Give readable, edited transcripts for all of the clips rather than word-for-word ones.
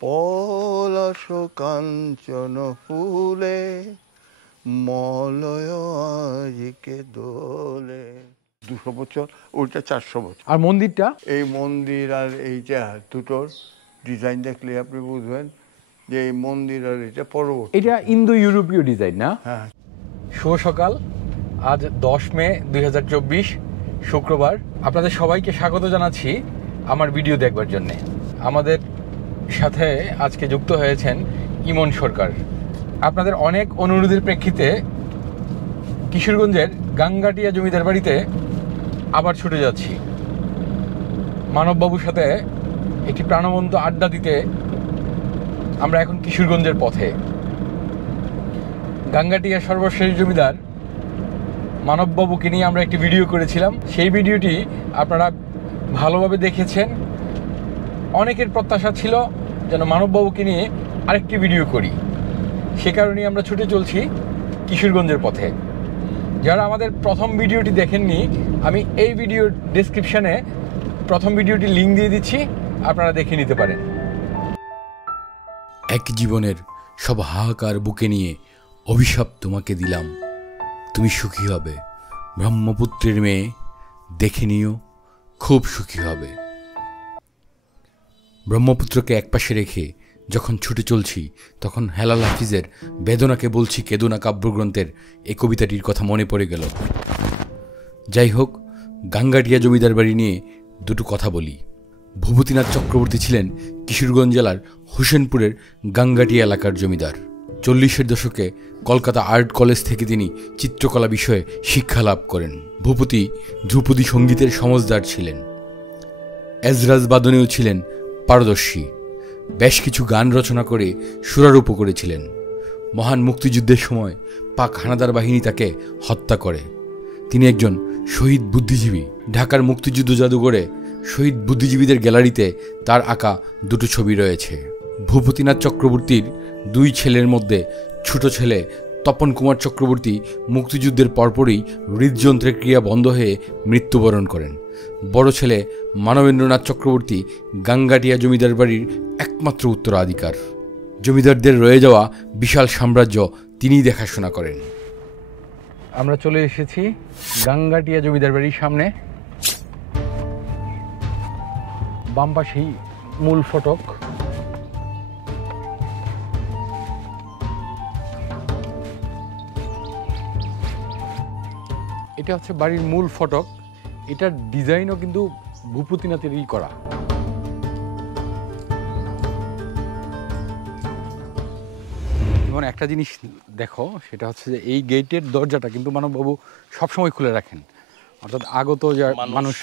পলাশ কাঞ্চন ফুলে মলয় আজিকে দোলে। 200 বছর, ওইটা 400 বছর। আর মন্দিরটা, এই মন্দির আর এইটা দুটোর ডিজাইন দেখলে আপনি বুঝবেন যে এই মন্দির আর এটা পরবর্তী। এটা ইন্দো ইউরোপীয় ডিজাইন না? হ্যাঁ। শুভ সকাল, আজ 10 মে 2024 শুক্রবার। আপনাদের সবাইকে স্বাগত জানাচ্ছি আমার ভিডিও দেখবার জন্যে। আমাদের সাথে আজকে যুক্ত হয়েছেন ইমন সরকার। আপনাদের অনেক অনুরোধের প্রেক্ষিতে কিশোরগঞ্জের গাঙ্গাটিয়া জমিদার বাড়িতে আবার ছুটে যাচ্ছি। মানববাবুর সাথে একটি প্রাণবন্ত আড্ডা দিতে আমরা এখন কিশোরগঞ্জের পথে। গাঙ্গাটিয়ার সর্বশেষ জমিদার মানববাবুকে নিয়ে আমরা একটি ভিডিও করেছিলাম। সেই ভিডিওটি আপনারা ভালোভাবে দেখেছেন। অনেকের প্রত্যাশা ছিল যেন মানববাবুকে নিয়ে আরেকটি ভিডিও করি, সে কারণেই আমরা ছুটে চলছি কিশোরগঞ্জের পথে। যারা আমাদের প্রথম ভিডিওটি দেখেননি, আমি এই ভিডিওর ডেসক্রিপশানে প্রথম ভিডিওটি লিঙ্ক দিয়ে দিচ্ছি, আপনারা দেখে নিতে পারেন। এক জীবনের সব হাহাকার বুকে নিয়ে অভিশাপ তোমাকে দিলাম, তুমি সুখী হবে। ব্রহ্মপুত্রের মেয়ে, দেখে নিও, খুব সুখী হবে। ব্রহ্মপুত্রকে একপাশে রেখে যখন ছুটে চলছি, তখন হেলাল হাফিজের বেদনাকে বলছি কেদোনা কাব্যগ্রন্থের এই কবিতাটির কথা মনে পড়ে গেল। যাই হোক, গাঙ্গাটিয়া জমিদার বাড়ি নিয়ে দুটো কথা বলি। ভূপতিনাথ চক্রবর্তী ছিলেন কিশোরগঞ্জ জেলার হোসেনপুরের গাঙ্গাটিয়া এলাকার জমিদার। 40-এর দশকে কলকাতা আর্ট কলেজ থেকে তিনি চিত্রকলা বিষয়ে শিক্ষা লাভ করেন। ভূপতি ধ্রুপদী সঙ্গীতের সমজদার ছিলেন, এজরাজ বাদনেও ছিলেন পারদর্শী। বেশ কিছু গান রচনা করে সুরারোপ করেছিলেন। মহান মুক্তিযুদ্ধের সময় পাক হানাদার বাহিনী তাকে হত্যা করে। তিনি একজন শহীদ বুদ্ধিজীবী। ঢাকার মুক্তিযুদ্ধ জাদুঘরে শহীদ বুদ্ধিজীবীদের গ্যালারিতে তার আঁকা দুটো ছবি রয়েছে। ভূপতিনাথ চক্রবর্তীর দুই ছেলের মধ্যে ছোট ছেলে তপন কুমার চক্রবর্তী মুক্তিযুদ্ধের পরপরই হৃদযন্ত্রের ক্রিয়া বন্ধ হয়ে মৃত্যুবরণ করেন। বড় ছেলে মানবেন্দ্রনাথ চক্রবর্তী গাঙ্গাটিয়া জমিদার বাড়ির একমাত্র উত্তরাধিকার। জমিদারদের রয়ে যাওয়া বিশাল সাম্রাজ্য তিনিই দেখাশোনা করেন। আমরা চলে এসেছি গাঙ্গাটিয়া জমিদার বাড়ির সামনে। বাম পাশেই মূল ফটক। এটা হচ্ছে বাড়ির মূল ফটক। এটার ডিজাইনও কিন্তু ভূপতিনাথেরই করা। যেমন একটা জিনিস দেখো, সেটা হচ্ছে যে এই গেটের দরজাটা কিন্তু মানববাবু সবসময় খুলে রাখেন, অর্থাৎ আগত মানুষ,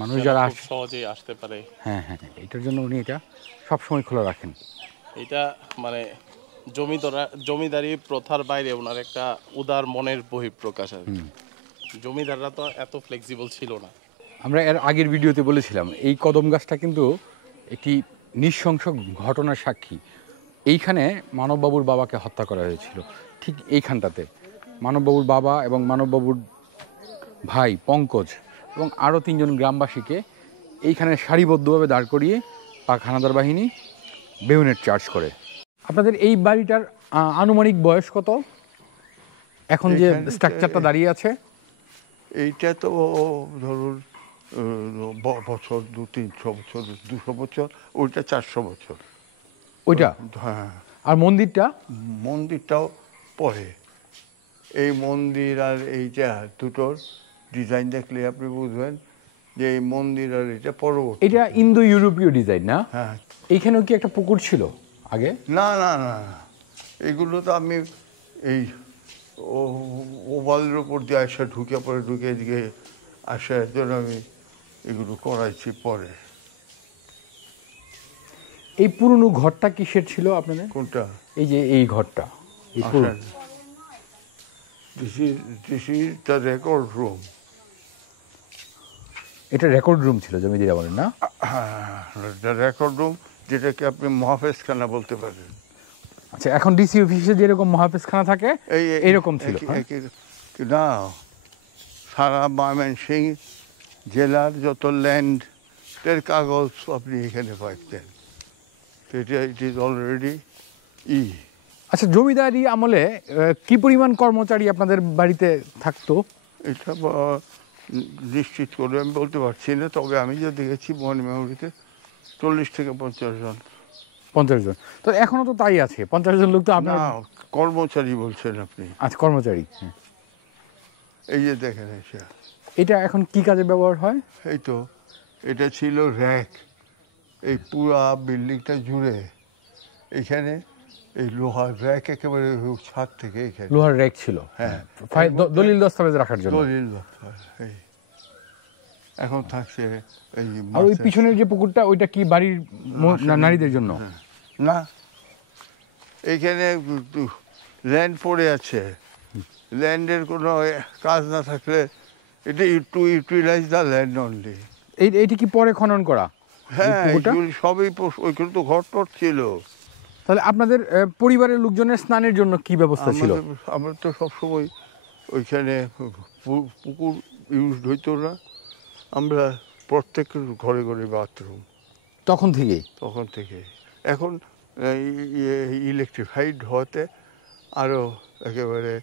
মানুষ যারা সহজেই আসতে পারে। হ্যাঁ, এটার জন্য উনি এটা সবসময় খোলা রাখেন। এটা মানে জমিদারি প্রথার বাইরে ওনার একটা উদার মনের বহিঃপ্রকাশ আর কি। জমিদাররা তো এত ফ্লেক্সিবল ছিল না। আমরা এর আগের ভিডিওতে বলেছিলাম এই কদম গাছটা কিন্তু একটি নৃশংস ঘটনার সাক্ষী। এইখানে মানববাবুর বাবাকে হত্যা করা হয়েছিল, ঠিক এইখানটাতে। মানববাবুর বাবা এবং মানববাবুর ভাই পঙ্কজ এবং আরও 3 জন গ্রামবাসীকে এইখানে সারিবদ্ধভাবে দাঁড় করিয়ে পাক হানাদার বাহিনী বেউনেট চার্জ করে। আপনাদের এই বাড়িটার আনুমানিক বয়স কত এখন যে স্ট্রাকচারটা দাঁড়িয়ে আছে? এইটা তো ধরুন বছর 200-300 বছর, 200 বছর, ওইটা 400 বছর। ওইটা? হ্যাঁ। আর মন্দিরটাও পরে। এই মন্দির আর এইটা দুটোর ডিজাইন দেখলে আপনি বুঝবেন যে এই মন্দির আর এটা পরবর্তী। এটা ইন্দো ইউরোপীয় ডিজাইন না? হ্যাঁ। এইখানেও কি একটা পুকুর ছিল আগে? না, এগুলো তো আমি এই ওভালের উপর দিয়ে ঢুকে দিকে আসার জন্য আমি এগুলো করাইছি পরে। এই পুরনো ঘরটা কিসের ছিল আপনাদের? কোনটা? এই যে এই ঘরটা, This is the record room. এটা রেকর্ড রুম ছিল জমিদার আমলের না? হ্যাঁ, রেকর্ড রুম, যেটাকে আপনি মহাফেজখানা বলতে পারেন। আচ্ছা, এখন ডিসি অফিসে যেরকম মহাফেজখানা থাকে এইরকম ছিল না? সারা ময়মনসিংহ জেলার যত ল্যান্ডের কাগজ আপনি এখানে পাইতেন। এটা ইট ইজ অলরেডি আচ্ছা, জমিদারি আমলে কি পরিমাণ কর্মচারী আপনাদের বাড়িতে থাকতো? এটা নিশ্চিত করে আমি বলতে পারছি না, তবে আমি যা দেখেছি মন মেমোরিতে 40 থেকে 50 জন। 50 জন? তো এখনো তো তাই আছে, 50 জন লোক তো আপনার? না, কর্মচারী বলছেন আপনি? আচ্ছা, কর্মচারী। এই যে দেখেন এটা এখন কি কাজে ব্যবহার হয়? এই তো এটা ছিল র্যাক, এই পুরা বিল্ডিংটা জুড়ে এখানে এই লোহার র্যাক একেবারে ছাদ থেকে এখানে লোহার র্যাক ছিল, হ্যাঁ, দলিল দস্তাবেজ রাখার জন্য। দলিল এই এখন থাকছে এই। আর ওই পিছনের যে পুকুরটা, ওইটা কি বাড়ির নারীদের জন্য? না, এইখানে ল্যান্ড পড়ে আছে, ল্যান্ডের কোনো কাজ না থাকলে এটা to utilize the land only. এইটি কি পরে খনন করা? হ্যাঁ, সবই ওইখানে তো ঘর টর ছিল। তাহলে আপনাদের পরিবারের লোকজনের স্নানের জন্য কি ব্যবস্থা ছিল? আমরা তো সবসময় ওইখানে পুকুর ইউজ হইতো না, আমরা প্রত্যেকের ঘরে ঘরে বাথরুম তখন থেকে। এখন ইলেকট্রিফাইড হওয়াতে আরও একেবারে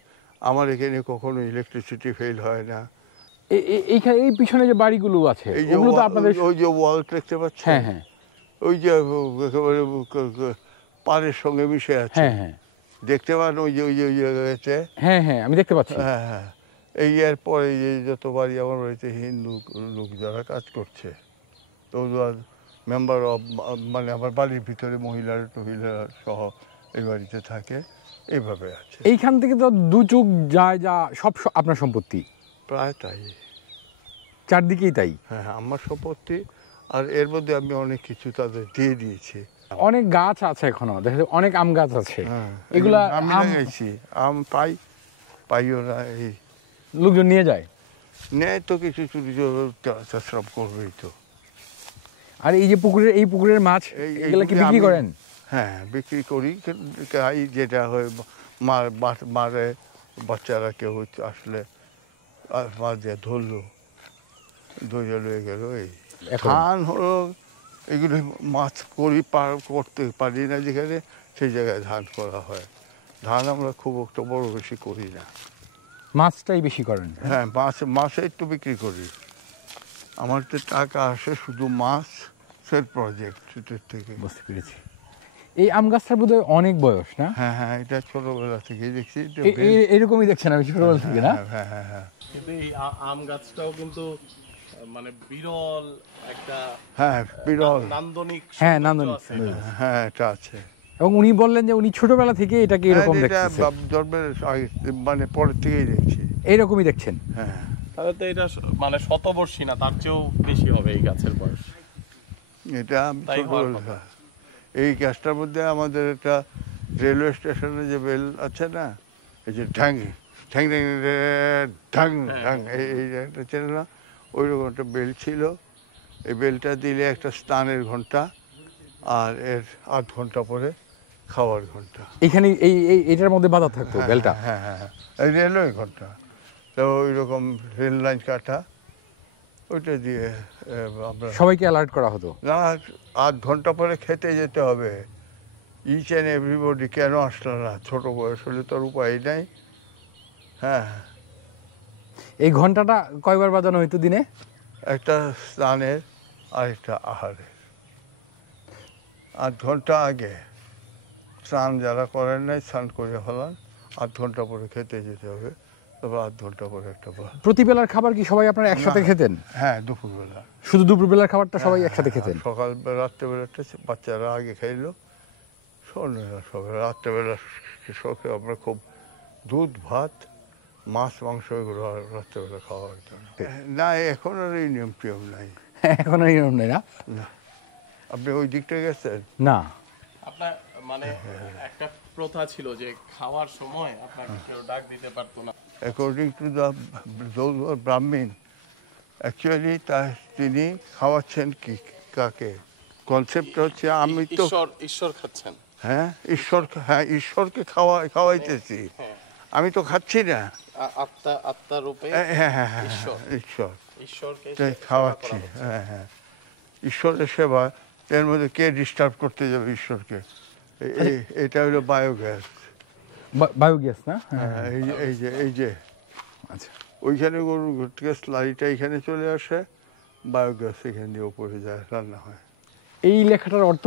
আমার এখানে কখনো ইলেকট্রিসিটি ফেল হয় না। এই পিছনে যে বাড়িগুলো আছে, ওগুলো তো আপনাদের? ওই যে ওয়াল দেখতে পাচ্ছেন, হ্যাঁ হ্যাঁ, ওই যে একেবারে পাড়ের সঙ্গে মিশে আছে। হ্যাঁ হ্যাঁ, দেখতে পান ওই যে আছে। হ্যাঁ হ্যাঁ, আমি দেখতে পাচ্ছি। হ্যাঁ হ্যাঁ, এই এরপরে যে যত বাড়ি আমার বাড়িতে হিন্দু লোক যারা কাজ করছে, তো মেম্বার অফ, মানে আমার বাড়ির ভিতরে মহিলারা টহিলারা সহ এই বাড়িতে থাকে, এইভাবে আছে। এইখান থেকে তো 2 চোখ যায়, যা সব আপনার সম্পত্তি? প্রায় তাই, চারদিকেই তাই। হ্যাঁ, আমার সম্পত্তি। আর এর মধ্যে আমি অনেক কিছু তাদের দিয়ে দিয়েছি। অনেক গাছ আছে এখনো, দেখা যায় অনেক আম গাছ আছে। হ্যাঁ, এগুলা আমি লাগাইছি, আম পাইও না, এই লোকজন নিয়ে যায়। নেয় তো, কিছু চুরি চাষাব করবেই তো। আর এই যে পুকুরের মাছ, এগুলো কি বিক্রি করেন? হ্যাঁ, বিক্রি করি। যেটা হয় মারে, বাচ্চারা কেউ আসলে মাছ দিয়ে ধরলো, ধরে লয়ে গেল। এই ধান হলো, এগুলো মাছ করতে পারি না যেখানে, সেই জায়গায় ধান করা হয়। ধান আমরা খুব একটা বড় বেশি করি না, মাছটাই বেশি করেন। হ্যাঁ, মাছে একটু বিক্রি করি। আমার তো টাকা আসে শুধু মাছের প্রজেক্ট থেকে। বুঝতে পেরেছি। এই আম গাছটার বোধহয় অনেক বয়স, না? হ্যাঁ হ্যাঁ, এটা ছোটবেলা থেকে দেখছি। এরকমই দেখছেন আমি ছোটবেলা থেকে, না? হ্যাঁ হ্যাঁ হ্যাঁ। কিন্তু এই আম গাছটাও কিন্তু মানে বিরল একটা, হ্যাঁ বিরল, নান্দনিক। হ্যাঁ, নান্দনিক। হ্যাঁ, এটা আছে। এবং উনি বললেন যে উনি ছোটবেলা থেকে এটাকে এরকম দেখছেন, জন্মের মানে পরের থেকেই দেখছি, এইরকমই দেখছেন। হ্যাঁ, তাহলে তো এটা মানে শতবর্ষী না, তার চেয়েও বেশি হবে এই গাছের বয়স। এটা ছোটবেলা। এই গাছটার মধ্যে আমাদের একটা রেলওয়ে স্টেশনে যে বেল আছে না, এই যে ঢ্যাং ঢ্যাং ঢ্যাং ঢ্যাং, এইটা চেনে না, ওই রকম একটা বেল ছিল। এই বেলটা দিলে একটা স্নানের ঘন্টা, আর এর 8 ঘন্টা পরে খাওয়ার ঘন্টা। এখানে এইটার মধ্যে বাধা থাকতো বেলটা? হ্যাঁ হ্যাঁ হ্যাঁ, এই রেলওয়ে ঘন্টা। তো ওই রকম রেল লাইন কাটা, ওইটা দিয়ে আমরা সবাইকে অ্যালার্ট করা হতো। না, 8 ঘন্টা পরে খেতে যেতে হবে। ইচ অ্যান্ড এভরিবডি, কেন আসলো না, ছোট বয়স হলে তোর উপায় নাই। হ্যাঁ, এই ঘন্টাটা কয়বার বাজানো হইতো দিনে? একটা স্নানের আর একটা আহারের। 8 ঘন্টা আগে স্নান যারা করেন নাই, স্নান করে হলাম, 8 ঘন্টা পরে খেতে যেতে হবে, তারপর 8 ঘন্টা পরে একটা। প্রতিবেলার খাবার কি সবাই আপনারা একসাথে খেতেন? হ্যাঁ, দুপুরবেলা। শুধু দুপুরবেলার খাবারটা সবাই একসাথে খেতেন? সকালবেলা, রাত্রেবেলাটা বাচ্চারা আগে খাইলো, সন্ধ্যা সবাই। রাত্রেবেলা আমরা খুব দুধ ভাত মাছ মাংস এগুলো রাত্রেবেলা খাওয়া হতো না। এখন আর এই নিয়ম টিয়ম নাই। এখন এই নিয়ম নেই, না? আপনি ওই দিকটা গেছেন? না। আপনার মানে একটা প্রথা ছিল যে খাওয়ার সময় আপনাকে কেউ ডাক দিতে পারতো না। অ্যাকর্ডিং টু দ্য ব্রাহ্মণ, অ্যাকচুয়ালি তিনি খাওয়াচ্ছেন কি কাকে? কনসেপ্ট হচ্ছে আমি তো ঈশ্বর খাচ্ছেন। হ্যাঁ, ঈশ্বরকে খাওয়াইতেছি, আমি তো খাচ্ছি না। আত্মা রূপে ঈশ্বরকে খাওয়াচ্ছি। হ্যাঁ হ্যাঁ, ঈশ্বরের সেবা এর মধ্যে কে ডিস্টার্ব করতে যাবে ঈশ্বরকে? এটা হলো বায়োগ্যাস। বায়োগ্যাস না? এই যে আচ্ছা, ওইখানে গরুর গ্যাস স্লারিটা এখানে চলে আসে, বায়োগ্যাস এখান দিয়ে উপরে যায়, রান্না হয়। এই লেখাটার অর্থ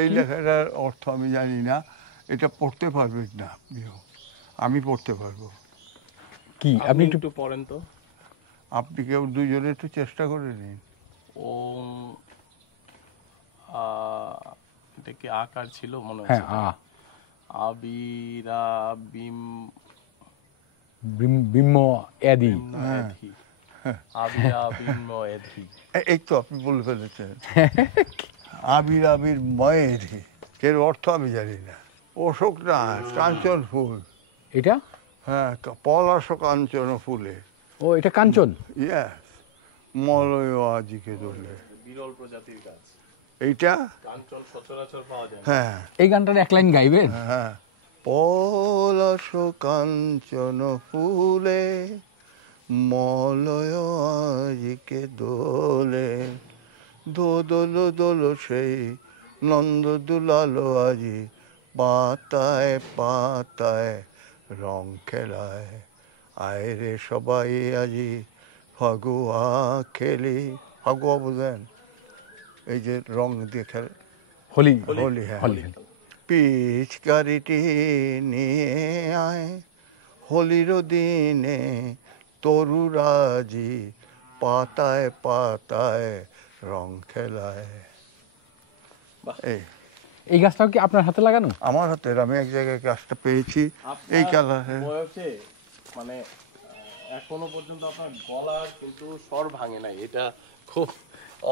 এই লেখাটার অর্থ আমি জানি না, এটা পড়তে পারবেন না আপনিও, আমি পড়তে পারবো। কি আপনি আপনি একটু একটু পড়েন তো। আপনি কেউ দুইজনে একটু চেষ্টা করে নিন। ওম এটা কি আকার ছিল মনে হ্যাঁ, হচ্ছে? আবিরা বিম বিম্ম এদি। এধি। আবিরা বিম এধি। এই তো আপনি বলে ফেলেছেন। আবির আবির ময়ের, এর অর্থ আমি জানি না। অশোক না, কাঞ্চন ফুল। এটা? হ্যাঁ, পলাশ কাঞ্চন ফুলে। ও, এটা কাঞ্চন। ইয়াস, মলয় আজিকে দোলে। বিরল প্রজাতির গাছ। এইটা কাঞ্চন সচরাচর পাওয়া যায় না। হ্যাঁ এই গানটার এক লাইন গাইবেন? হ্যাঁ, পলাশ কাঞ্চন ফুলে মলয় আজিকে দোলে, দোদল দোল সেই নন্দ দুলালো আজি, পাতায় পাতায় রং খেলায়, আয় রে সবাই আজি ফাগুয়া খেলি। ফাগুয়া বুঝেন? এই যে রং দিয়ে খেলে, হোলি। হোলি। হ্যাঁ, হোলি। পিচকারিটি নিয়ে আয় হোলির দিনে তরুরাজি, পাতায় পাতায় রং খেলায়। এই এই গাছটাও কি আপনার হাতে লাগানো? আমার হাতের, আমি এক জায়গায় গাছটা পেয়েছি এই কালারে। বয়সে মানে এখনো পর্যন্ত আপনার গলার কিন্তু স্বর ভাঙে নাই, এটা খুব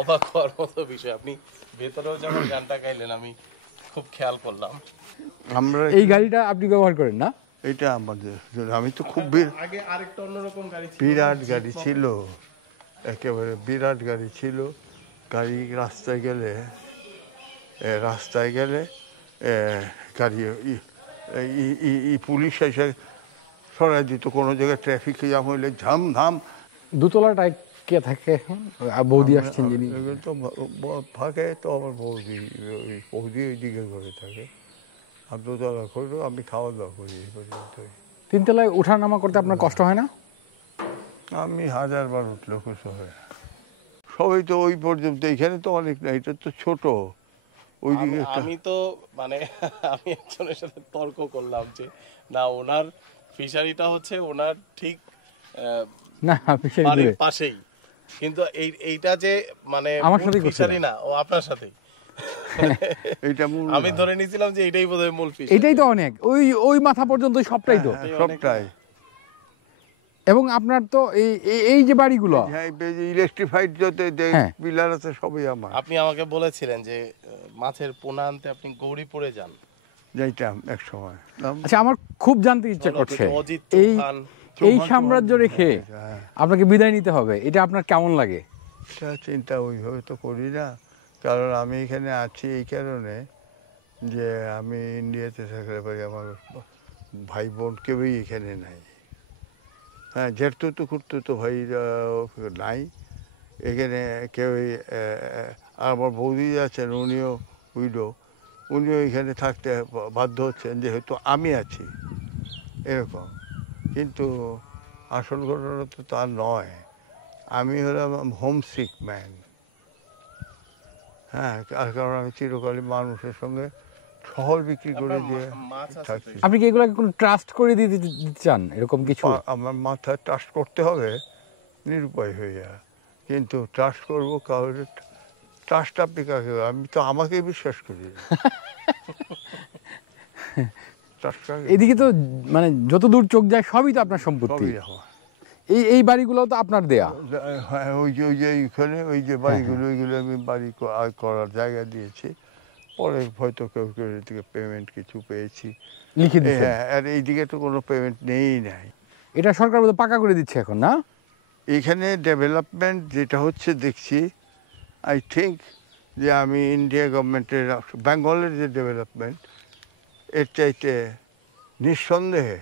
অবাক হওয়ার মতো বিষয়। আপনি ভেতরেও যখন গানটা গাইলেন আমি খুব খেয়াল করলাম। আমরা এই গাড়িটা আপনি ব্যবহার করেন না? এটা আমাদের, আমি তো খুব আগে আরেকটা অন্যরকম গাড়ি ছিল, বিরাট গাড়ি ছিল, একেবারে বিরাট গাড়ি ছিল। গাড়ি রাস্তায় গেলে গাড়ি পুলিশ এসে সরাই দিত। কোনো জায়গায় ট্রাফিক জ্যাম হইলে ঝাম ধাম। দোতলাটায় কে থাকে এখন? বৌদি আসছেন যিনি। এগুলো তো থাকে তো আমার বৌদি, ওই বৌদি ওই দিকে ঘরে থাকে। আর দোতলা করলেও আমি খাওয়া দাওয়া করি এই পর্যন্তই। তিনতলায় ওঠা নামা করতে আপনার কষ্ট হয় না? আমি 1000বার উঠলেও কিছু হয় না। সবাই তো ওই পর্যন্ত, এখানে তো অনেক না, এটা তো ছোট। ওইদিকে আমি তো মানে আমি একজনের সাথে তর্ক করলাম যে না, ওনার ফিশারিটা হচ্ছে ওনার ঠিক না, ফিশারি বাড়ির দূরে। পাশেই, কিন্তু এইটা যে মানে আমার সাথেই ফিশারি না, ও আপনার সাথেই। এটা মূল আমি ধরে নিয়েছিলাম যে এটাই বোধহয় মূল ফিশারি। এটাই তো অনেক, ওই ওই মাথা পর্যন্ত সবটাই তো। সবটাই। এবং আপনার তো এই যে বাড়িগুলো, হ্যাঁ, ইলেকট্রিফাইড যত হ্যাঁ। পিলার আছে সবই আমার। আপনি আমাকে বলেছিলেন যে মাছের পোনা আনতে আপনি গৌরীপুরে যান। যাইতাম এক সময়। আচ্ছা, আমার খুব জানতে ইচ্ছা করছে, অজিত এই চৌহান। এই সাম্রাজ্য রেখে হ্যাঁ, আপনাকে বিদায় নিতে হবে, এটা আপনার কেমন লাগে? এটা চিন্তা ওইভাবে তো করি না, কারণ আমি এখানে আছি এই কারণে যে আমি ইন্ডিয়াতে থাকলে পারি, আমার ভাই বোন কেউই এখানে নাই। হ্যাঁ, জেঠতো তো খুঁড়তো তো ভাই নাই এখানে কেউই। আর আমার বৌদি আছেন, উনিও উইডো, উনিও এখানে থাকতে বাধ্য হচ্ছেন যেহেতু আমি আছি, এরকম। কিন্তু আসল ঘটনা তো তা নয়। আমি হলাম হোমসিক ম্যান। হ্যাঁ, তার কারণ আমি চিরকালই মানুষের সঙ্গে শহর বিক্রি করে দিয়ে মাছ আছে তো থাকছি। আপনি কি এগুলো কোনো ট্রাস্ট করে দিতে চান, এরকম কিছু? আমার মাথায় ট্রাস্ট করতে হবে, নিরুপায় হয়ে যায়। কিন্তু ট্রাস্ট করবো কারোর, ট্রাস্ট আপনি কাকে? আমি তো আমাকে বিশ্বাস করি। ট্রাস্ট কাকে? এদিকে তো মানে যত দূর চোখ যায় সবই তো আপনার সম্পত্তি। সবই আমার। এই বাড়িগুলো তো আপনার দেয়া। হ্যাঁ, ওই যে এইখানে ওই যে বাড়িগুলো, ওইগুলো আমি বাড়ি করার জায়গা দিয়েছি। পরে হয়তো কেউ কেউ থেকে পেমেন্ট কিছু পেয়েছি। লিখে দিচ্ছেন? হ্যাঁ, আর এইদিকে তো কোনো পেমেন্ট নেই নাই। এটা সরকার বোধহয় পাকা করে দিচ্ছে এখন, না? এইখানে ডেভেলপমেন্ট যেটা হচ্ছে দেখছি, আই থিঙ্ক যে আমি ইন্ডিয়া গভর্নমেন্টের, বেঙ্গলের যে ডেভেলপমেন্ট, এর চাইতে নিঃসন্দেহে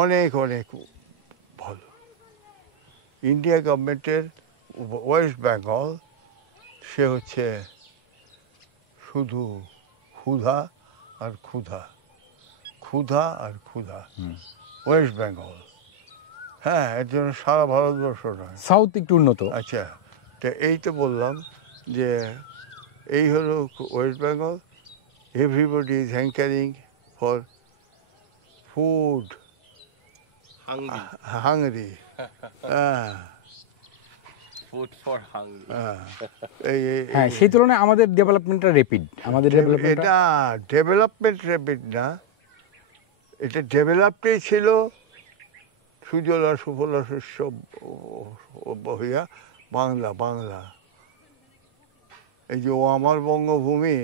অনেক অনেক ভালো। ইন্ডিয়া গভর্নমেন্টের ওয়েস্ট বেঙ্গল, সে হচ্ছে শুধু ক্ষুধা আর ক্ষুধা, ক্ষুধা আর ক্ষুধা। ওয়েস্ট বেঙ্গল, হ্যাঁ, এর জন্য সারা ভারতবর্ষ নয়, সাউথ একটু উন্নত। আচ্ছা, তো এই তো বললাম যে এই হলো West Bengal. Everybody is হ্যাঙ্কারিং for food, hungry. Food for hungry. হ্যাঁ, সেই তুলনায় আমাদের ডেভেলপমেন্টটা রেপিড। আমাদের ডেভেলপমেন্টটা এটা ডেভেলপমেন্ট র্যাপিড না, এটা ডেভেলপটাই ছিল সুজলা সুফলা শস্য হইয়া বাংলা। বাংলা এই যে ও আমার বঙ্গভূমি,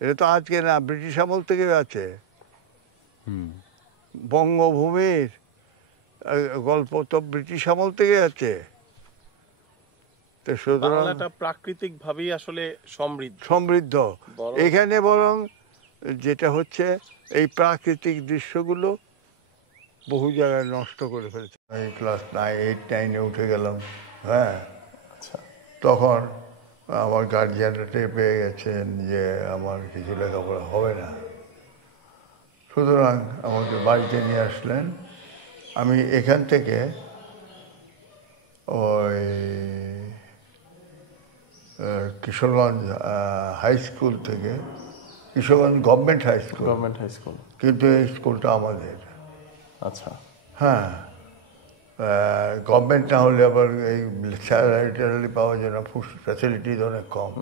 এটা তো আজকে না, ব্রিটিশ আমল থেকে আছে। বঙ্গভূমির গল্প তো ব্রিটিশ আমল থেকে আছে। তো সুতরাং বাংলাটা প্রাকৃতিক ভাবেই আসলে সমৃদ্ধ। এখানে বরং যেটা হচ্ছে এই প্রাকৃতিক দৃশ্যগুলো বহু জায়গায় নষ্ট করে ফেলছে। আমি ক্লাস 8-9-এ উঠে গেলাম, হ্যাঁ, তখন আমার গার্জিয়ানরা টের পেয়ে গেছেন যে আমার কিছু লেখাপড়া হবে না, সুতরাং আমাকে বাড়িতে নিয়ে আসলেন। আমি এখান থেকে ওই কিশোরগঞ্জ হাই স্কুল থেকে, কিশোরগঞ্জ গভর্নমেন্ট হাই স্কুল, কিন্তু এই স্কুলটা আমাদের। আচ্ছা, হ্যাঁ, গভর্নমেন্ট না হলে আবার এই স্যালারি পাওয়ার জন্য ফ্যাসিলিটিস অনেক কম।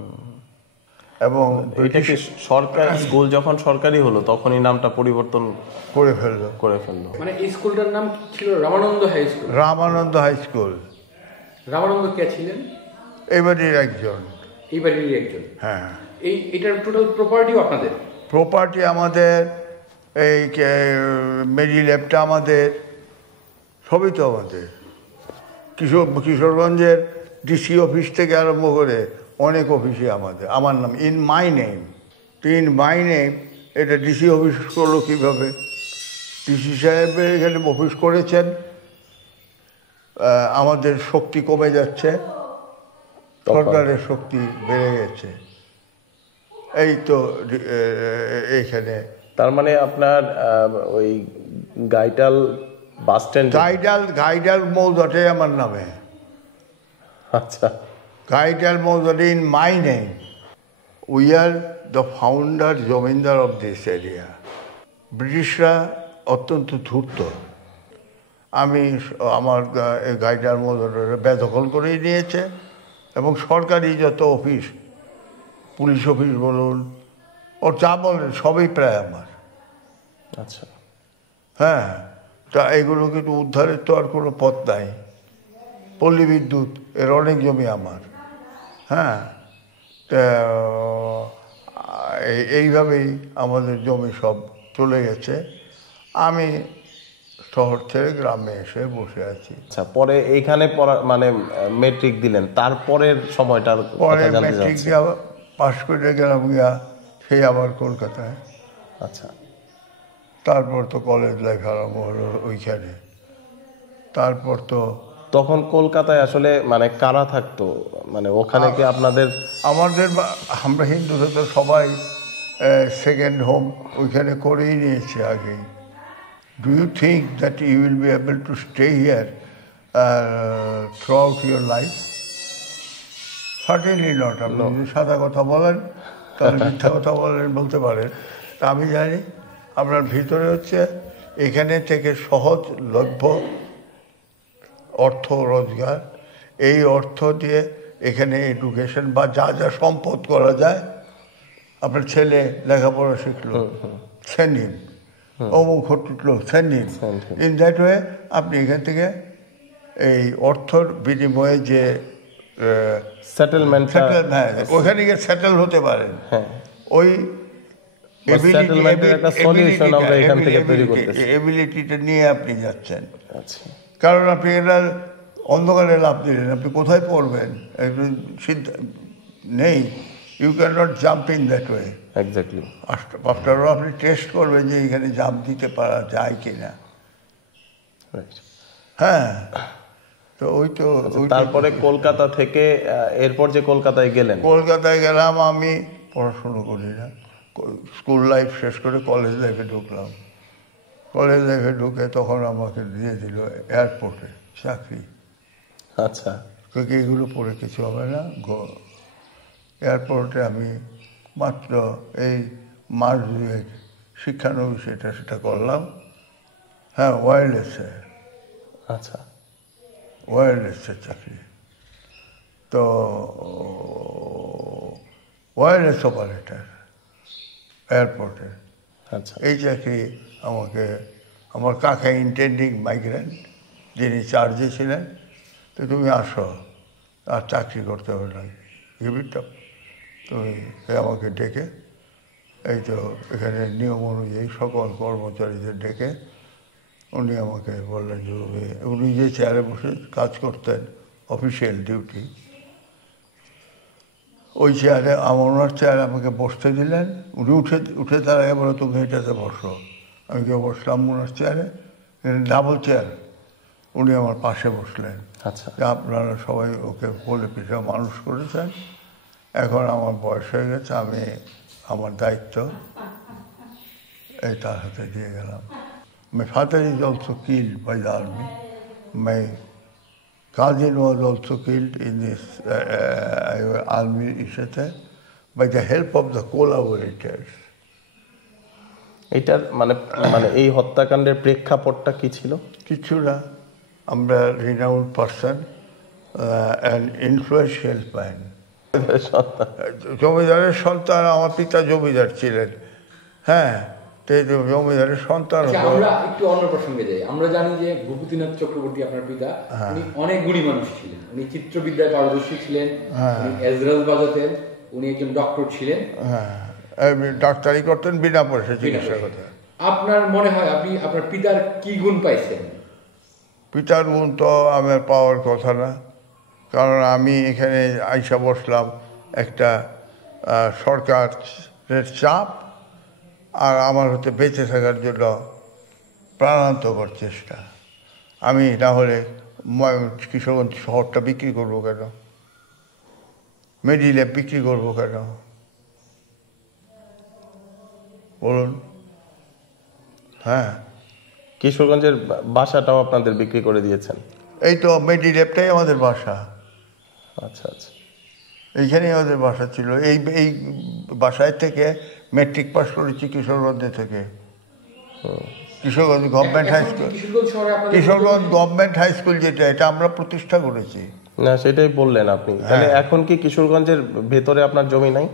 এবং এটা কি সরকারি স্কুল যখন সরকারি হলো তখনই নামটা পরিবর্তন করে ফেললো। মানে এই স্কুলটার নাম ছিল Ramananda high school. Ramananda high school. Ramananda কে ছিলেন? এবারের একজন। এইবারেরই একজন। হ্যাঁ। এটার টোটাল প্রপার্টিও আপনাদের? প্রপার্টি আমাদের, এই মেডি ল্যাবটা আমাদের, সবই তো আমাদের। কিশোরগঞ্জের ডিসি অফিস থেকে আরম্ভ করে অনেক অফিসই আমাদের। আমার নাম ইন মাই নেম। এটা ডিসি অফিস করলো কীভাবে? ডিসি সাহেব এখানে অফিস করেছেন, আমাদের শক্তি কমে যাচ্ছে, সরকারের শক্তি বেড়ে গেছে, এই তো এইখানে। তার মানে আপনার ওই গাইটাল বাস স্ট্যান্ড, গাইডাল মৌজাটাই আমার নামে। আচ্ছা, গাইডাল মৌজাটা in my name. We are the founder zamindar of this area. ব্রিটিশরা অত্যন্ত ধূর্ত। আমি আমার গাইডাল মৌজাটা বেদখল করেই নিয়েছে, এবং সরকারি যত অফিস, পুলিশ অফিস বলুন, ওর যা বলেন সবই প্রায় আমার। আচ্ছা, হ্যাঁ, তা এগুলো কিন্তু উদ্ধারের তো আর কোনো পথ নাই। পল্লী বিদ্যুৎ এর অনেক জমি আমার। হ্যাঁ, তা এইভাবেই আমাদের জমি সব চলে গেছে। আমি শহর ছেড়ে গ্রামে এসে বসে আছি। আচ্ছা, পরে এইখানে পড়া মানে মেট্রিক দিলেন, তারপরের সময়টার পরে মেট্রিক দিয়ে পাশ করে গেলাম গিয়া সেই আবার কলকাতায়। আচ্ছা, তারপর তো কলেজ লাইফ আরম্ভ হলো ওইখানে। তারপর তো তখন কলকাতায় আসলে মানে কারা থাকতো, মানে ওখানে কি আপনাদের? আমরা হিন্দুরা তো সবাই সেকেন্ড হোম ওইখানে করেই নিয়েছে আগেই। Do you think that you will be able to stay here throughout your life? Certainly not. আপনি যদি সাদা কথা বলেন তাহলে মিথ্যা কথা বলতে পারেন। তা আমি জানি আপনার ভিতরে হচ্ছে এখানে থেকে সহজলভ্য অর্থ রোজগার, এই অর্থ দিয়ে এখানে এডুকেশন বা যা যা সম্পদ করা যায়। আপনার ছেলে লেখাপড়া শিখলো, সেন্ড হিম। অমুক ঘটলো, send him. In that way আপনি এখান থেকে এই অর্থর বিনিময়ে যে সেটেলমেন্ট, হ্যাঁ, ওখানে গিয়ে সেটেল হতে পারেন। ওই এবিলিটিটা নিয়ে আপনি যাচ্ছেন। আচ্ছা, কারণ আপনি এটা অন্ধকারে লাভ দিলেন, আপনি কোথায় পড়বেন নেই। You can not jump in that way. Exactly. After all আপনি টেস্ট করবেন যে এখানে জাম্প দিতে পারা যায় কিনা। হ্যাঁ, তো ওই তো। তারপরে কলকাতা থেকে এরপর যে কলকাতায় গেলেন? কলকাতায় গেলাম আমি পড়াশুনো করি না, স্কুল লাইফ শেষ করে কলেজ লাইফে ঢুকলাম। কলেজ লাইফে ঢুকে তখন আমাকে দিয়ে দিল এয়ারপোর্টে চাকরি। আচ্ছা, তোকে এগুলো পড়ে কিছু হবে না, এয়ারপোর্টে আমি মাত্র এই মাস দুয়েক শিক্ষানবিশ সেটা করলাম। হ্যাঁ, ওয়্যারলেসে। আচ্ছা, ওয়্যারলেসের চাকরি। তো ওয়্যারলেস অপারেটর এয়ারপোর্টে। আচ্ছা, এই চাকরি আমাকে আমার কাকা ইন্টেন্ডিং মাইগ্রেন্ট যিনি চার্জে ছিলেন, তো তুমি আসো, আর চাকরি করতে হবে না, গিভিটা তুমি আমাকে ডেকে, এই তো এখানে নিয়ম অনুযায়ী সকল কর্মচারীদের ডেকে উনি আমাকে বললেন যে উনি যে চেয়ারে বসে কাজ করতেন অফিসিয়াল ডিউটি, ওই চেয়ারে ওনার চেয়ারে আমাকে বসতে দিলেন। উনি উঠে দাঁড়ায় বলে তুমি এটাতে বসো। আমি কেউ বসলাম ওনার চেয়ারে, ডাবল চেয়ার। উনি আমার পাশে বসলেন। আচ্ছা, যে আপনারা সবাই ওকে বলে পিঠে মানুষ করেছেন, এখন আমার বয়স হয়ে গেছে, আমি আমার দায়িত্ব এই তার হাতে দিয়ে গেলাম। My father is also killed by the army. My cousin was also killed in this army ইসেতে by the help of the collaborators. এটার মানে এই হত্যাকাণ্ডের প্রেক্ষাপটটা কি ছিল? কিছু না, আমরা renowned person and influential man, জমিদারের সন্তান। আমার পিতা জমিদার ছিলেন, হ্যাঁ, জমিদারের সন্তান। আমরা একটু অন্য প্রসঙ্গে যাই। আমরা জানি যে ভূপতিনাথ চক্রবর্তী আপনার পিতা, উনি অনেক গুণী মানুষ ছিলেন। উনি চিত্রবিদ্যায় পারদর্শী ছিলেন, উনি এজরাল বাজাতেন, উনি একজন ডক্টর ছিলেন, হ্যাঁ, ডাক্তারি করতেন বিনা পয়সা, চিকিৎসা করতেন। আপনার মনে হয় আপনি আপনার পিতার কি গুণ পাইছেন? পিতার গুণ তো আমার পাওয়ার কথা না, কারণ আমি এখানে আইসা বসলাম একটা সরকারের চাপ, আর আমার হতে বেঁচে থাকার জন্য প্রাণান্তকর চেষ্টা। আমি না হলে কিশোরগঞ্জ শহরটা বিক্রি করবো কেন, মেডিল্যাব বিক্রি করবো কেন বলুন? হ্যাঁ, কিশোরগঞ্জের বাসাটাও আপনাদের বিক্রি করে দিয়েছেন? এই তো মেডিল্যাবটাই আমাদের বাসা। আচ্ছা, আচ্ছা, এইখানেই আমাদের বাসা ছিল। এই বাসায় থেকে ম্যাট্রিক পাস করেছি কিশোরগঞ্জে থেকে। Kishoreganj government high school, Kishoreganj government high school যেটা, এটা আমরা প্রতিষ্ঠা করেছি। না, সেটাই বললেন আপনি। তাহলে এখন কি কিশোরগঞ্জের ভেতরে আপনার জমি নাই?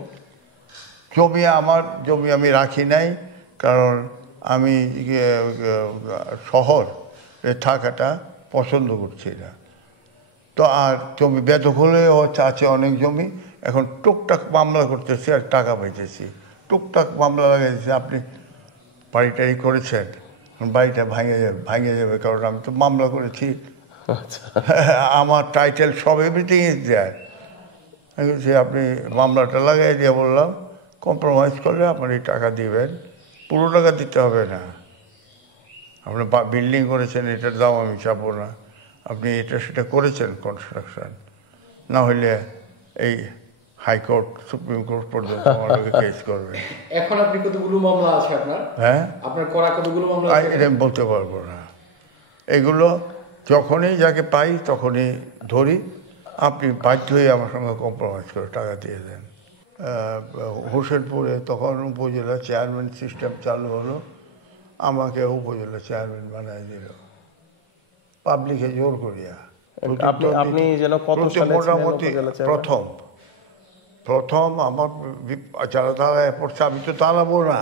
আমার জমি আমি রাখি নাই, কারণ আমি শহর থাকাটা পছন্দ করছি না। তো আর জমি বেদখলে আছে অনেক জমি, এখন টুকটাক মামলা করতেছি আর টাকা পাইতেছি, টুকটাক মামলা লাগাইতেছি। আপনি বাড়িটাই করেছেন, বাড়িটা ভাঙে যাবে, কারণ আমি তো মামলা করেছি। আমার টাইটেল সব এভরিথিং ইজ দেয়ার। আমি বলছি আপনি মামলাটা লাগাই দিয়ে বললাম কম্প্রোমাইজ করলে আপনি টাকা দিবেন, পুরো টাকা দিতে হবে না। আপনি বিল্ডিং করেছেন, এটার দাম আমি চাবো না। আপনি এটা সেটা করেছেন কনস্ট্রাকশন, না হইলে এই হাইকোর্ট সুপ্রিম কোর্ট পর্যন্ত আমাকে কেস করবে। এখন আপনি কতগুলো মামলা আছে আপনার? হ্যাঁ, আপনার করা কতগুলো মামলা আছে? এটা আমি বলতে পারবো না। এগুলো যখনই যাকে পাই তখনই ধরি। আপনি বাধ্য হয়ে আমার সঙ্গে কম্প্রোমাইজ করে টাকা দিয়ে দেন। হোসেনপুরে তখন উপজেলা চেয়ারম্যান সিস্টেম চালু হলো, আমাকে উপজেলা চেয়ারম্যান বানায় দিল পাবলিকে জোর করিয়া। আপনি যেন কত সালে মোটামুটি প্রথম আমার যারা দাঁড়ায় পড়ছে, আমি তো দাঁড়াবো না।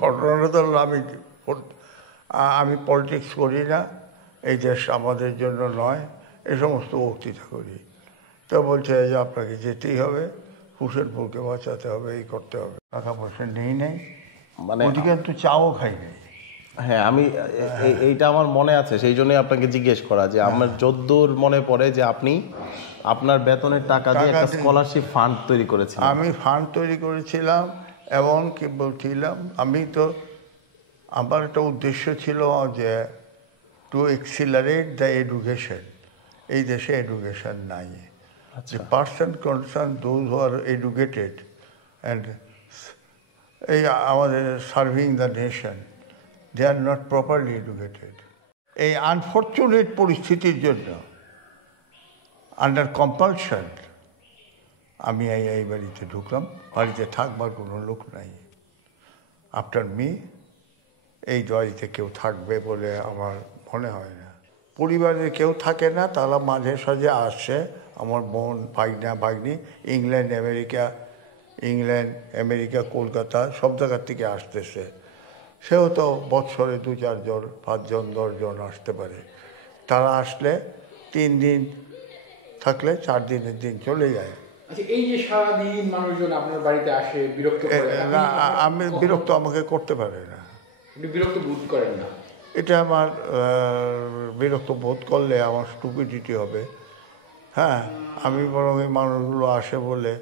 ঘটনাটা তো আমি পলিটিক্স করি না, এই দেশ আমাদের জন্য নয়, এই সমস্ত বক্তৃতা করি। তো বলছে যে আপনাকে যেতেই হবে, হোসেনপুরকে বাঁচাতে হবে, এই করতে হবে। টাকা পয়সা নেই মানে ওদিকে তো চাও খাই নাই। হ্যাঁ, আমি এইটা আমার মনে আছে, সেই জন্যই আপনাকে জিজ্ঞেস করা যে আমার যদ্দূর মনে পড়ে যে আপনি আপনার বেতনের টাকা দিয়ে একটা স্কলারশিপ ফান্ড তৈরি করেছেন। আমি ফান্ড তৈরি করেছিলাম এবং কি বলছিলাম, আমি তো আমার একটা উদ্দেশ্য ছিল যে টু এক্সিলারেট দ্য এডুকেশন। এই দেশে এডুকেশন নাই, The person concerned, those who are educated and এই আমাদের serving the nation, they are not properly educated. এই আনফর্চুনেট পরিস্থিতির জন্য আন্ডার কম্পালশন আমি এই বাড়িতে ঢুকলাম। বাড়িতে থাকবার কোনো লোক নাই। আফটার মি এই বাড়িতে কেউ থাকবে বলে আমার মনে হয় না। পরিবারে কেউ থাকে না, তারা মাঝে সাঝে আসে। আমার বোন, ভাগনা, ভাগ্নি ইংল্যান্ড, আমেরিকা, কলকাতা সব জায়গার থেকে আসতেছে। সেও তো বৎসরে 2-4 জন, 5 জন, 10 জন আসতে পারে। তারা আসলে 3 দিন থাকলে 4 দিনের দিন চলে যায়। আচ্ছা, এই যে সারাদিন মানুষজন আপনার বাড়িতে আসে, বিরক্ত করে, না, আমি বিরক্ত আমাকে করতে পারে না। আপনি বিরক্ত বোধ করেন না? এটা আমার বিরক্ত বোধ করলে আমার স্টুপিডিটি হবে। হ্যাঁ, আমি বরং এই মানুষগুলো আসে বলে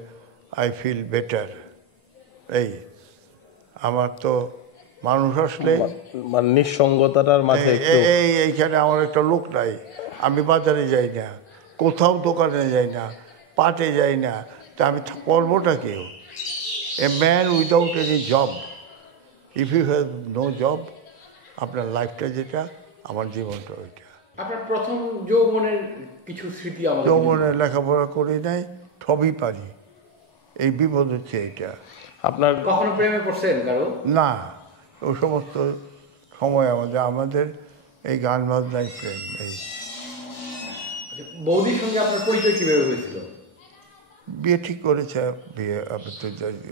আই ফিল বেটার। এই আমার তো মানুষ আসলে মানে নিঃসঙ্গতার মাঝে এইখানে আমার একটা লোক নাই। আমি বাজারে যাই না, কোথাও দোকানে যাই না, পাটে যাই না, তা আমি করবোটা কেউ? A man without any job, if you have no job, আপনার লাইফটা যেটা, আমার জীবনটা ওইটা। আপনার প্রথম যৌবনের কিছু স্মৃতি? আমাদের যৌবনে লেখাপড়া করি নাই, সবই পারি। এই বিপদ হচ্ছে এইটা। আপনার কখনো প্রেমে পড়ছেন কারো? না, ওই সমস্ত সময় আমাদের এই গান বাজনাই প্রেম। এই বৌদির সঙ্গে আপনার পরিচয় কিভাবে হয়েছিল? বিয়ে ঠিক করেছে,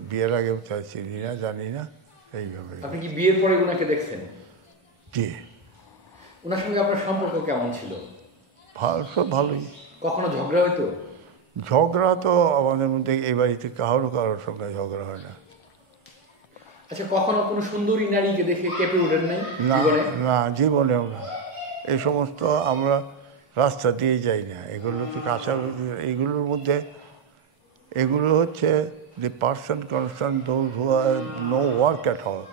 বিয়ের আগেও চিনি না, জানি না, এইভাবে। আপনি কি বিয়ের পরে ওনাকে দেখছেন? জি। ওনার সঙ্গে আপনার সম্পর্ক কেমন ছিল? সব ভালোই। কখনো ঝগড়া হইতো? ঝগড়া তো আমাদের মধ্যে এই বাড়িতে কারোর সঙ্গে ঝগড়া হয় না। আচ্ছা, কখনো কোনো সুন্দরী নারীকে দেখে কেঁপে ওঠেন নাই? না, না, জীবনেও না। এই সমস্ত আমরা রাস্তা দিয়ে যাই না। এগুলো তো কাঁচা, এইগুলোর মধ্যে এগুলো হচ্ছে the person concern, those who are no work at all.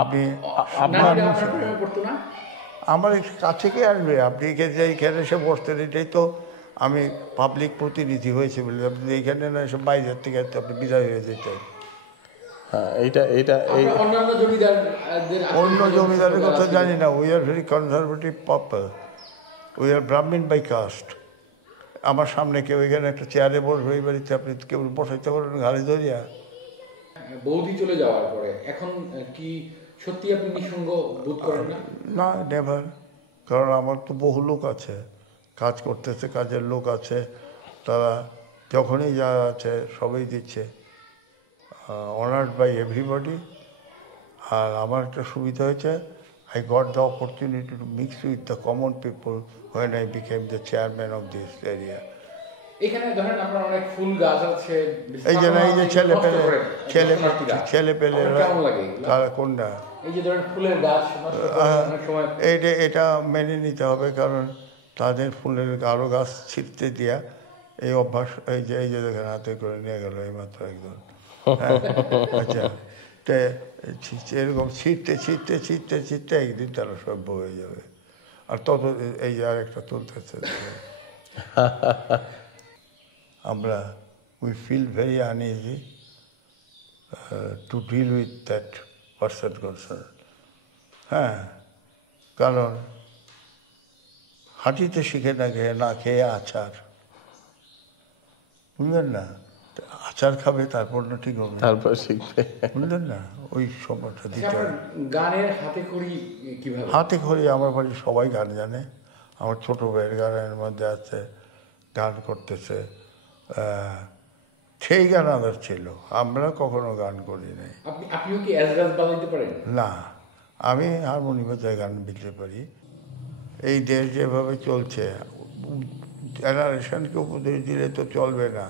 আপনি আমার কাছে কে আসবে? আপনি এইখানে এসে বসতেন, এটাই তো আমি পাবলিক প্রতিনিধি হয়েছে বলে। আপনি এইখানে না এসে বাইরের থেকে আপনি বিদায় হয়ে যেতেন। হ্যাঁ, এইটা অন্য জমিদারের কথা জানি না। We are very conservative পাপল, we are ব্রাহ্মণ বাই কাস্ট। আমার সামনে কেউ এখানে একটা চেয়ারে বসবে, এই বাড়িতে আপনি কেউ বসাইতে পারবেন ঘাড়ি ধরিয়া? বৌদি চলে যাওয়ার পরে এখন কি সত্যি আপনি নিঃসঙ্গ বোধ করেন না? না, নেভার। কারণ আমার তো বহু লোক আছে, কাজ করতেছে, কাজের লোক আছে, তারা যখনই যা আছে সবই দিচ্ছে, অনার্ড বাই এভরিবডি। আর আমার একটা সুবিধা হয়েছে, I got the opportunity to mix with the common people when I became the chairman of this area. এখানে ধরেন আপনার অনেক ফুল গাছ আছে, এই যে ছেলে পেলে তারা কোনটা, এই যে ধরেন ফুলের গাছ, এটা মেনে নিতে হবে। কারণ তাদের ফুলের আরও গাছ ছিটতে দিয়া এই অভ্যাস, এই যে দেখেন হাতে করে নিয়ে গেল এইমাত্র একজন। আচ্ছা, তো এরকম ছিটতে একদিন তারা সভ্য হয়ে যাবে। আর তত এই যে আরেকটা তুলতেছে আমরা, we feel very uneasy to deal with that person concern. হ্যাঁ, কারণ হাঁটিতে শিখে না খেয়ে আচার, বুঝলেন না? আচার খাবে, তারপর না ঠিক হবে, তারপর শিখবে, বুঝলেন না? ওই সময়টা দিতে হবে। গানের হাতে খড়ি কিভাবে? হাতে খড়ি আমার বাড়ির সবাই গান জানে। আমার ছোটো ভাইয়ের গানের মধ্যে আছে, গান করতেছে, সেই গান আদার ছিল। আমরা কখনো গান করি নাই। আপনিও কি অ্যাজরাজ বাজাইতে পারেন? না, আমি হারমোনি বাজায় গান দিতে পারি। এই দেশ যেভাবে চলছে, জেনারেশনকে উপদেশ দিলে তো চলবে না।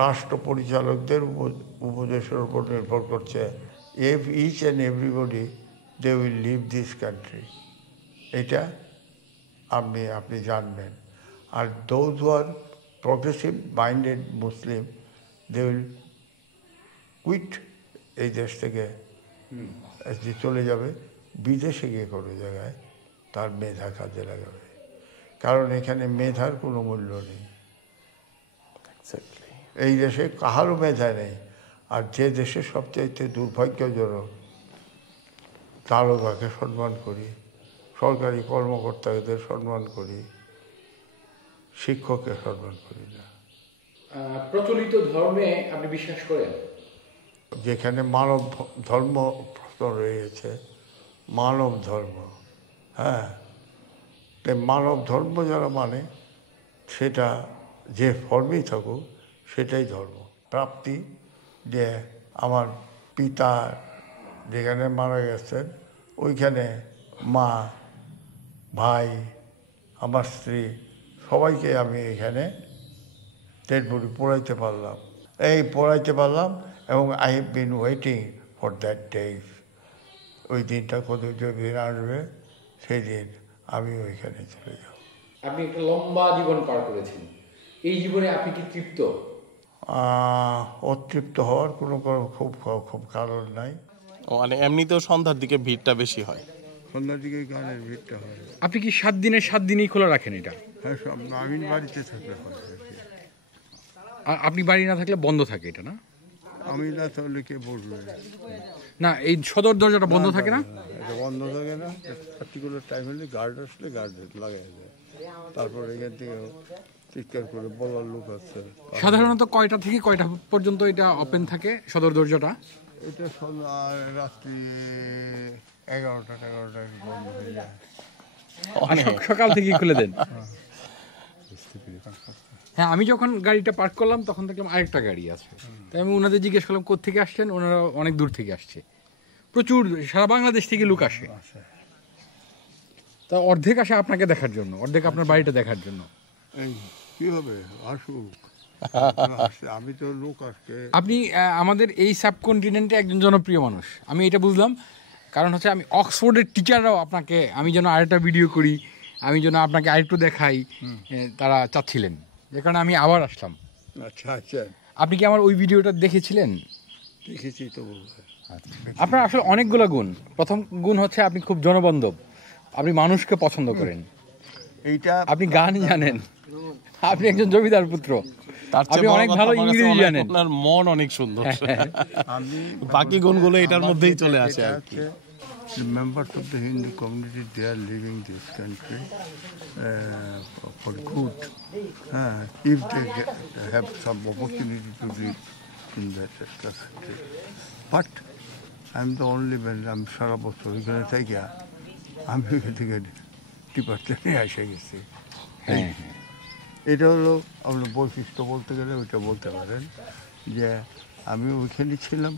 রাষ্ট্র পরিচালকদের উপদেশের উপর নির্ভর করছে। If each and everybody they will leave this country, এটা আপনি জানবেন। আর those who are progressive minded Muslim, they will quit এই দেশ থেকে, চলে যাবে বিদেশে গিয়ে কোনো জায়গায় তার মেধা কাজে লাগাবে। কারণ এখানে মেধার কোনো মূল্য নেই। Exactly. এই দেশে কাহারও মেধা নেই। আর যে দেশে সবচাইতে দুর্ভাগ্যজনক, দারোগাকে সম্মান করি, সরকারি কর্মকর্তাদের সম্মান করি, শিক্ষককে সম্মান করি না। প্রচলিত ধর্মে আপনি বিশ্বাস করেন? যেখানে মানব ধর্ম রয়েছে, মানব ধর্ম, হ্যাঁ, তাই মানব ধর্ম যারা মানে সেটা যে ফর্মেই থাকুক সেটাই ধর্ম। প্রাপ্তি যে আমার পিতা যেখানে মারা গেছেন ওইখানে মা, ভাই, আমার স্ত্রী সবাইকে আমি এখানে ডেড বডি পড়াইতে পারলাম, এবং I have been waiting for that day. ওই দিনটা কত দিন আসবে, সেই দিন আমি ওইখানে চলে যাব। আপনি একটা লম্বা জীবন পার করেছেন, এই জীবনে আপনি কি তৃপ্ত? অতৃপ্ত হওয়ার কোনো খুব কারণ নাই। মানে এমনিতেও সন্ধ্যার দিকে ভিড়টা বেশি হয়। সন্ধ্যার দিকে গানের ভিড়টা হয়। আপনি কি 7 দিনের 7 দিনই খোলা রাখেন এটা? হ্যাঁ, সব আমি বাড়িতে থাকলে হয়। আপনি বাড়ি না থাকলে বন্ধ থাকে এটা, না? আমি না তাহলে কে বলবে? না, এই সদর দরজাটা বন্ধ থাকে না? এটা বন্ধ থাকে না, পার্টিকুলার টাইম হলে গার্ড আসলে গার্ড লাগাই যায়। তারপর এখান থেকে চিৎকার করে বলার লোক আছে। সাধারণত কয়টা থেকে কয়টা পর্যন্ত এটা ওপেন থাকে সদর দরজাটা? এটা রাত্রি 11টা বন্ধ হয়ে যায়। সকাল থেকে খুলে দেন? হ্যাঁ, আমি যখন গাড়িটা পার্ক করলাম তখন দেখলাম আরেকটা গাড়ি আছে, তাই আমি ওনাদের জিজ্ঞেস করলাম কোত্থেকে আসছেন। ওনারা অনেক দূর থেকে আসছে, প্রচুর সারা বাংলাদেশ থেকে লোক আসে। তা অর্ধেক আসে আপনাকে দেখার জন্য, অর্ধেক আপনার বাড়িটা দেখার জন্য। এই কি হবে, আসুক। আমি তো লোক আসছে। আপনি আমাদের এই সাবকন্টিনেন্টে একজন জনপ্রিয় মানুষ, আমি এটা বুঝলাম। কারণ হচ্ছে আমি অক্সফোর্ডের টিচাররাও আপনাকে, আমি যেন আরেকটা ভিডিও করি, আমি যেন আপনাকে আরেকটু দেখাই, তারা চাচ্ছিলেন, যে কারণে আমি আবার আসলাম। আচ্ছা আচ্ছা, আপনি কি আমার ওই ভিডিওটা দেখেছিলেন? দেখেছি তো বলবো। আপনার আসলে অনেকগুলো গুণ। প্রথম গুণ হচ্ছে আপনি খুব জনবান্ধব, আপনি মানুষকে পছন্দ করেন, এইটা আপনি গান জানেন, আপনি একজন জমিদার পুত্র, আপনি অনেক ভালো ইংরেজি জানেন, আপনার মন অনেক সুন্দর। আমি বাকি গুণগুলো এটার মধ্যেই চলে আসে আর কি। The members of the Hindu community, they are leaving this country for good. If they have some opportunity to live in that country. But I'm the only man, I'm সারা বছর এখানে থেকে আমি এখান থেকে ডিপার্টমেন্টে এসে গেছি। এটা হলো আপনার বৈশিষ্ট্য বলতে গেলে ওইটা বলতে পারেন যে আমি ওইখানে ছিলাম,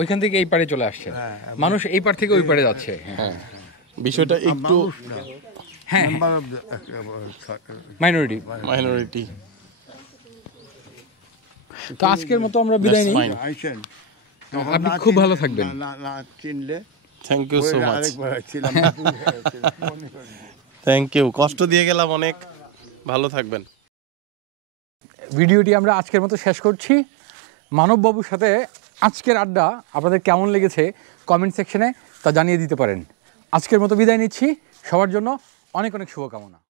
ওইখান থেকে এই পারে চলে আসছে, মানুষ এই পার থেকে ওই পারে যাচ্ছে। বিষয়টা একটু হ্যাঁ, মাইনরিটি। তো আজকের মতো আমরা বিদায় নিই, আপনি খুব ভালো থাকবেন। না চিনলে থ্যাংক ইউ সো মাচ। আরেকবার ছিলাম, থ্যাংক ইউ, কষ্ট দিয়ে গেলাম অনেক, ভালো থাকবেন। ভিডিওটি আমরা আজকের মতো শেষ করছি। মানববাবুর সাথে আজকের আড্ডা আপনাদের কেমন লেগেছে কমেন্ট সেকশনে তা জানিয়ে দিতে পারেন। আজকের মতো বিদায় নিচ্ছি, সবার জন্য অনেক অনেক শুভকামনা।